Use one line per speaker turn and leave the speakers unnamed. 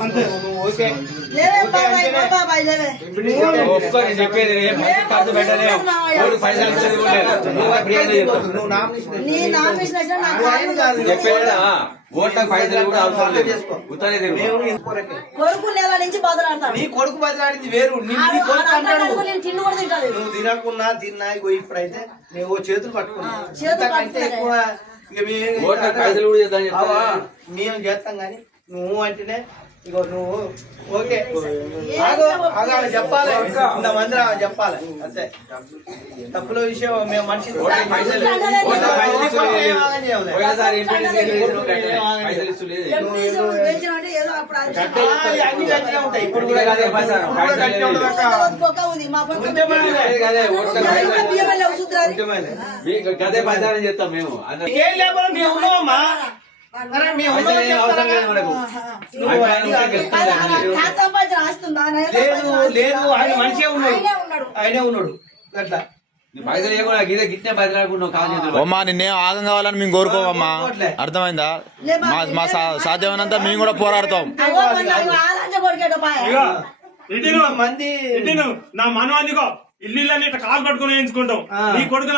అంతే.
ఓకే.
చెప్పేది ఖర్చు పెట్టలేవు. పైసలు ఇచ్చేది. చెప్పేదా ఓట్లకు పైసలు కూడా అవసరం లేదు. ఉత్తరే.
కొడుకు నెల నుంచి బదులాడతాడు
నీ కొడుకు బదిలాడింది వేరు. నువ్వు తినకున్నా తిన్నా ఇప్పుడైతే నువ్వు చేతులు పట్టుకున్నా.
చేతులు.
ఎక్కువ మేము చేస్తాం కానీ నువ్వు అంటేనే ఇగో నువ్వు ఓకే.
ఏం
ఆగు,
చెప్పు?
ఆగు, ఆమె చెప్పాలి ఇంతమంది ఆమె చెప్పాలి. అంతే. తప్పుల విషయం మేము మనిషి ఇప్పుడు కూడా
గదే పైసలు చెప్తాం మేము.
ఏం లేకపోతే మేము ఉన్నామమ్మా అరే మేము
పైసలు
ఉన్నామని
ఏం అవసరం లేదు
చెప్తారా?
మనకు
నువ్వు అన్ని కాదు.
కాదు, అలా కాదు సంపాదించిన ఆస్తుందా
లేదు లేదు ఆయన మనిషే ఉన్నాడు.
ఆయనే ఉన్నాడు.
ఆయనే ఉన్నాడు. అట్లా.
నీ పైసలు ఇవ్వకుండా గిదే గిట్టే పైసలు ఆడుకున్నావు కాదు చేతులు
అమ్మా నిన్నేం ఆగం కావాలని మేము కోరుకోవమ్మా. అర్థమైందా? మా మా సా- సాధ్యమైనంత మేము కూడా పోరాడతాం.
మంది.
నా మనవాదిగో ఇల్లు ఇల్లు అని ఇట్లా కాలు పట్టుకుని వేయించుకుంటాం. నీ కొడుకు